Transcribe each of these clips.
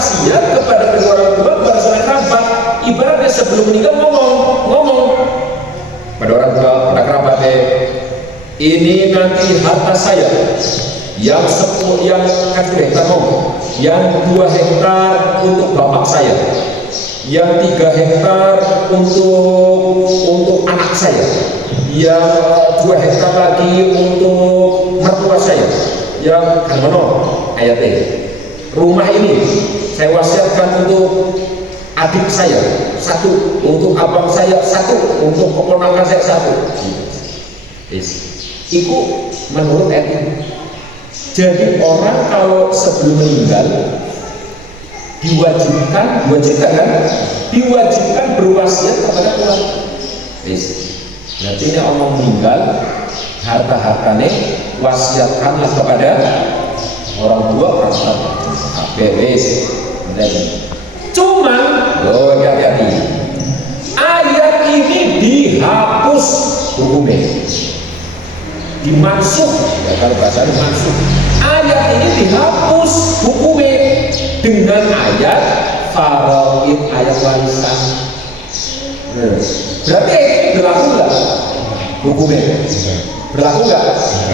wasiat kepada kedua orang tua, kepada saudara kerabat. Ibaratnya sebelum meninggal ngomong pada orang tua, pada kerabatnya, ini nanti harta saya yang 10 yang 1 hektar yang 2 hektar untuk bapak saya, yang 3 hektar untuk anak saya, yang 2 hektar lagi untuk mertua saya, yang kan ayatnya. Rumah ini saya wasiatkan untuk adik saya 1, untuk abang saya 1, untuk keponakan saya 1. Itu menurut etik. Jadi orang kalau sebelum meninggal diwajibkan berwasiat kepada keluarga. Berarti ini Allah meninggal, harta-hartanya wasiatkanlah kepada orang tua, orang tua. Cuman, hati-hati. Ayat ini dihapus hukumnya, dimansuh, ya kalau bahasanya mansuh. Ayat ini dihapus hukumnya dengan ayat faraid, ayat warisan. Berarti ini berlaku nggak hukumnya? Berlaku nggak?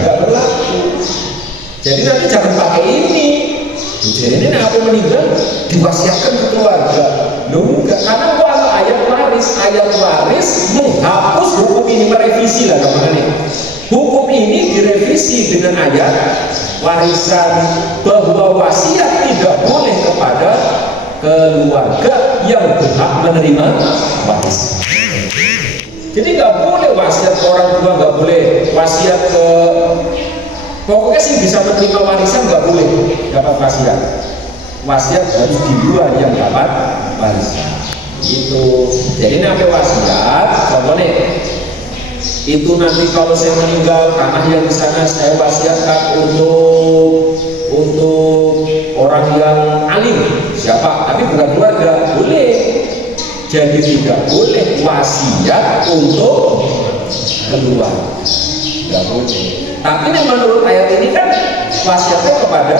Nggak berlaku. Jadi nanti jangan pakai ini. Jadi ini apa meninggal diwasiatkan ke keluarga. Loh enggak, karena kalau ayat waris menghapus hukum ini, merevisi lah namanya. Hukum ini direvisi dengan ayat warisan, bahwa wasiat tidak boleh kepada keluarga yang berhak menerima waris. Jadi nggak boleh wasiat ke orang tua, nggak boleh wasiat ke, pokoknya sih bisa menerima warisan nggak boleh dapat wasiat. Wasiat harus di luar yang dapat warisan. Itu. Jadi ini apa wasiat? Contohnya, itu nanti kalau saya meninggal, tanah yang di sana saya wasiatkan untuk orang yang alim, siapa? Tapi bukan keluarga, boleh. Jadi tidak boleh wasiat untuk keluarga, tidak boleh. Tapi ini menurut ayat ini kan wasiatnya kepada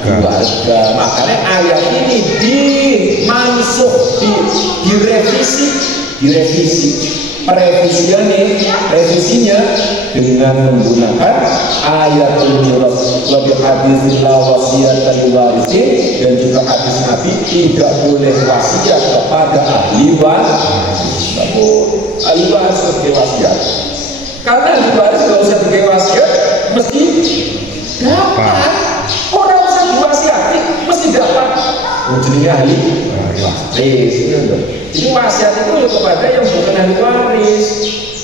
keluarga. Makanya ayat ini dimansuh, direvisi. Revisinya dengan menggunakan ayat al-miras wa bi hadits la wasiyata lil warisin, dan juga hadis Nabi tidak boleh wasiat kepada ahli waris. Ahli waris sebagai wasiat. Karena ahli waris kalau usah sebagai wasiat mesti dapat. Orang usah diwasiati mesti dapat. Jenenge ahli waris. Jadi wasiat itu kepada yang bukan ahli waris,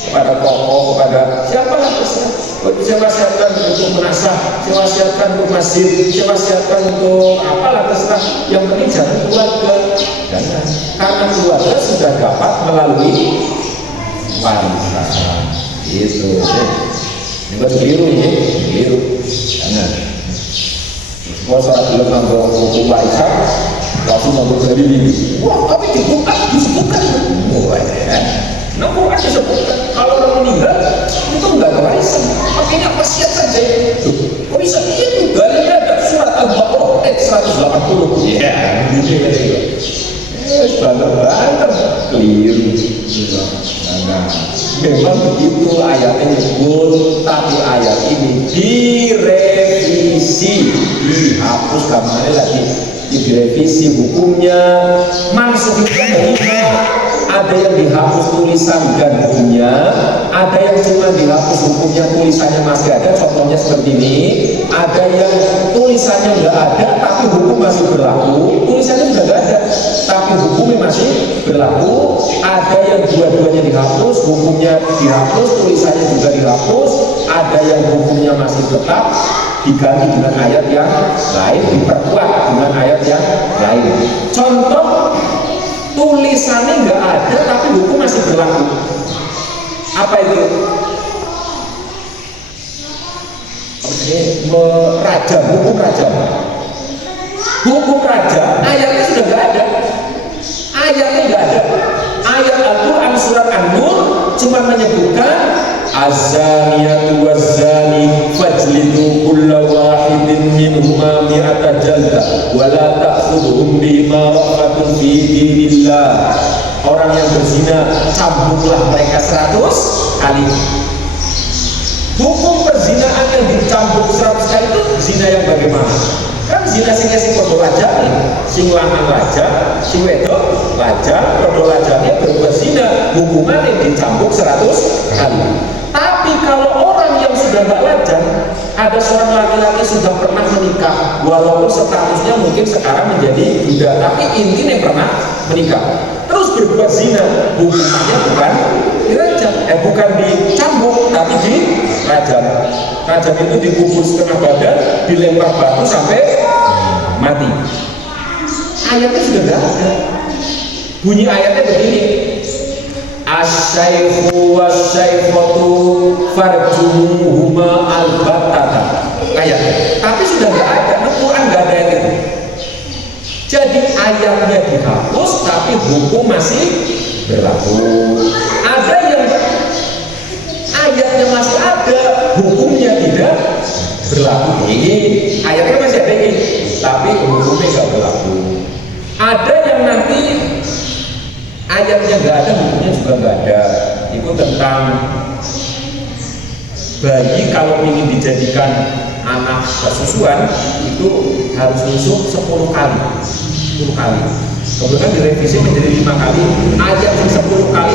kepada tokoh, kepada siapa lah terserah. Saya wasiatkan untuk menasah, saya wasiatkan untuk masjid, saya wasiatkan untuk apalah terserah. Yang penting jangan keluarga, jangan. Karena keluarga sudah dapat melalui warisan. Itu. Ini buat keliru ini, keliru. Jangan. Kalau saat belum ngambil hukum warisan, langsung ngambil dari ini. Wah, tapi disebutkan. Nah, Quran disebutkan kalau orang meninggal itu enggak ada warisan. Makanya wasiat saja. Kok bisa itu? Dalilnya ada surat Al-Baqarah ayat 180. Ya, gitu. Bantah keliru. Nah, memang begitu ayatnya nyebut, tapi ayat ini direvisi, dihapus gambarnya lagi, direvisi hukumnya, mansuh ada yang dihapus tulisan dan hukumnya, ada yang cuma dihapus hukumnya, tulisannya masih ada, contohnya seperti ini. Ada yang tulisannya nggak ada tapi hukum masih berlaku, tulisannya sudah nggak ada tapi hukumnya masih berlaku. Ada yang dua-duanya dihapus, hukumnya dihapus, tulisannya juga dihapus. Ada yang hukumnya masih tetap, diganti dengan ayat yang lain, diperkuat dengan ayat yang lain. Contoh, tulisannya nggak ada tapi hukum masih berlaku. Apa itu? Raja, hukum raja. Hukum raja, ayatnya sudah nggak ada. Ayatnya nggak ada. Ayat Al-Quran surat An-Nur cuma menyebutkan az-zaniyatu waz-zani fajlidu kulla wahidin minhuma mi'ata jaldah wa la ta'khudhuhum bima ra'fatun fi dinillah. Orang yang berzina cambuklah mereka 100 kali. Hukum perzinaan yang dicambuk 100 kali itu zina yang bagaimana? Kan zina sing padha lajane, sing lanang lajang, sing wedok lajang, padha lajane berbuat zina, hukumannya dicambuk 100 kali. Tapi kalau orang yang sudah nggak lajang, ada seorang laki-laki sudah pernah menikah, walaupun statusnya mungkin sekarang menjadi budak, tapi intinya pernah menikah, terus berbuat zina, hukumannya bukan dirajam, bukan dicambuk, tapi dirajam. Rajam itu dikubur setengah badan, dilempar batu sampai mati. Ayatnya sudah tidak ada. Bunyi ayatnya begini: asy-syaikhu wasy-syaikhatu farjumuhuma al-battata. Ayatnya. Tapi sudah tidak ada. Al-Quran tidak ada ayat itu. Jadi ayatnya dihapus, tapi hukum masih berlaku. Ada yang ayatnya masih ada, hukumnya tidak berlaku. Ini ayatnya masih ada ini, tapi hukumnya nggak berlaku. Ada yang nanti ayatnya nggak ada, hukumnya juga nggak ada. Itu tentang bayi kalau ingin dijadikan anak kesusuan itu harus nyusu 10 kali. 10 kali. Kemudian direvisi menjadi 5 kali. Ayat yang 10 kali